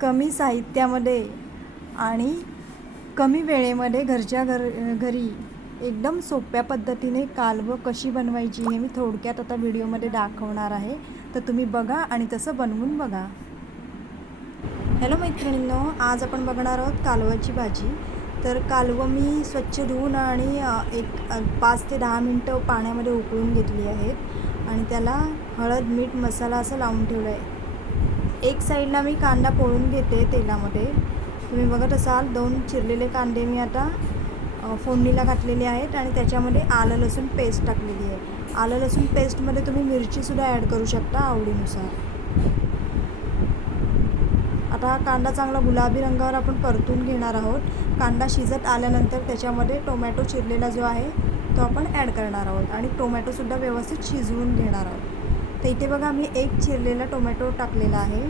कमी साहित्यामध्ये आणि कमी वेळेमध्ये घरी एकदम सोप्या पद्धतीने कालवं कशी बनवायची हे मी थोडक्यात आता व्हिडिओमध्ये दाखवणार आहे. तर तुम्ही बघा आणि तसं बनवून बघा. हॅलो मैत्रिणींनो, आज आपण बघणार आहोत कालवाची भाजी. तर कालवं मी स्वच्छ धुवून आणि 5 ते 10 मिनटं पाण्यामध्ये उकळून घेतली आहेत आणि त्याला हळद, मीठ, मसाला असं लावून ठेवलं आहे. एक साईडला मी कांदा पोळून घेते तेलामध्ये. तुम्ही बघत असाल 2 चिरलेले कांदे मी आता फोडणीला घातलेले आहेत आणि त्याच्यामध्ये आलं लसूण पेस्ट टाकलेली आहे. आलं लसूण पेस्टमध्ये तुम्ही मिरचीसुद्धा ॲड करू शकता आवडीनुसार. आता हा कांदा चांगला गुलाबी रंगावर आपण परतून घेणार आहोत. कांदा शिजत आल्यानंतर त्याच्यामध्ये टोमॅटो चिरलेला जो आहे तो आपण ॲड करणार आहोत आणि टोमॅटोसुद्धा व्यवस्थित शिजवून घेणार आहोत. तर इथे बघा मी एक चिरलेला टोमॅटो टाकलेला आहे.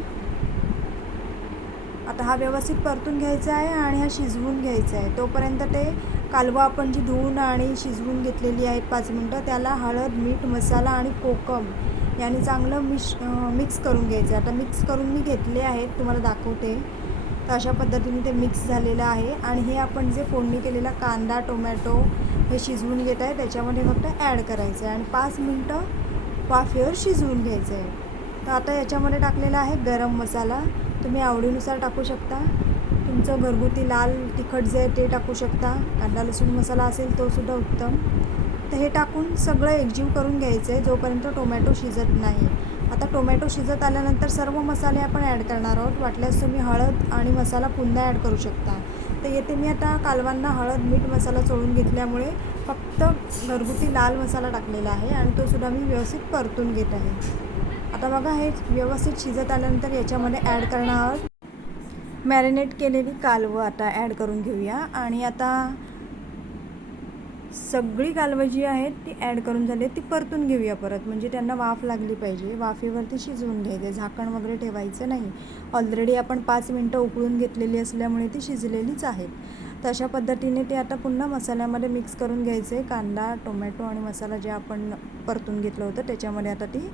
आता हा व्यवस्थित परतून घ्यायचा आहे आणि हा शिजवून घ्यायचा आहे. तोपर्यंत ते कालवं आपण जी धुवून आणि शिजवून घेतलेली आहेत 5 मिनटं, त्याला हळद, मीठ, मसाला आणि कोकम याने चांगलं मिक्स करून घ्यायचं. आता मिक्स करून मी घेतले आहेत, तुम्हाला दाखवते. तर अशा पद्धतीने ते मिक्स झालेलं आहे आणि हे आपण जे फोडणी केलेला कांदा, टोमॅटो हे शिजवून घेत आहे त्याच्यामध्ये फक्त ॲड करायचं आहे आणि 5 मिनटं वाफेवर शिजवून घ्यायचं आहे. तर आता याच्यामध्ये टाकलेला आहे गरम मसाला. तुम्ही आवडीनुसार टाकू शकता. तुमचं घरगुती लाल तिखट जे आहे ते टाकू शकता. कांदा लसूण मसाला असेल तोसुद्धा उत्तम. तर हे टाकून सगळं एकजीव करून घ्यायचं आहे जोपर्यंत टोमॅटो शिजत नाही. आता टोमॅटो शिजत आल्यानंतर सर्व मसाले आपण ॲड करणार आहोत. वाटल्यास तुम्ही हळद आणि मसाला पुन्हा ॲड करू शकता. तर येथे मी आता कालवांना हळद, मीठ, मसाला चोळून घेतल्यामुळे फक्त घरगुती लाल मसाला टाकलेला आहे आणि तोसुद्धा मी व्यवस्थित परतून घेत आहे. आता बघा हे व्यवस्थित शिजत आल्यानंतर याच्यामध्ये ॲड करणार आहोत मॅरिनेट केलेली कालवं. आता ॲड करून घेऊया आणि आता सगळी कालवं जी आहेत ती ॲड करून झाली ती परतून घेऊया परत, म्हणजे त्यांना वाफ लागली पाहिजे. वाफेवरती शिजवून घ्यायचे, झाकण वगैरे ठेवायचं नाही. ऑलरेडी आपण 5 मिनटं उकळून घेतलेली असल्यामुळे ती शिजलेलीच आहेत. तर अशा पद्धतीने ते आता पुन्हा मसाल्यामध्ये मिक्स करून घ्यायचे. कांदा, टोमॅटो आणि मसाला जे आपण परतून घेतलं होतं त्याच्यामध्ये आता ती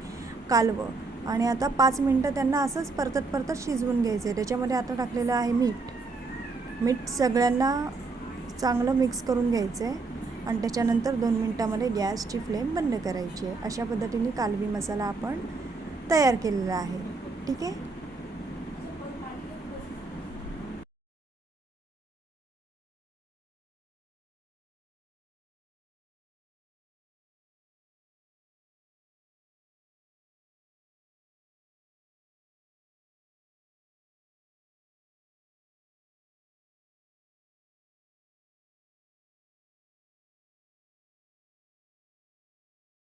कालवं आणि आता 5 मिनटं त्यांना असंच परतत शिजवून घ्यायचं आहे. त्याच्यामध्ये आता टाकलेलं आहे मीठ सगळ्यांना चांगलं मिक्स करून घ्यायचं आहे आणि त्याच्यानंतर 2 मिनटामध्ये गॅसची फ्लेम बंद करायची आहे. अशा पद्धतीने कालवी मसाला आपण तयार केलेला आहे. ठीक आहे.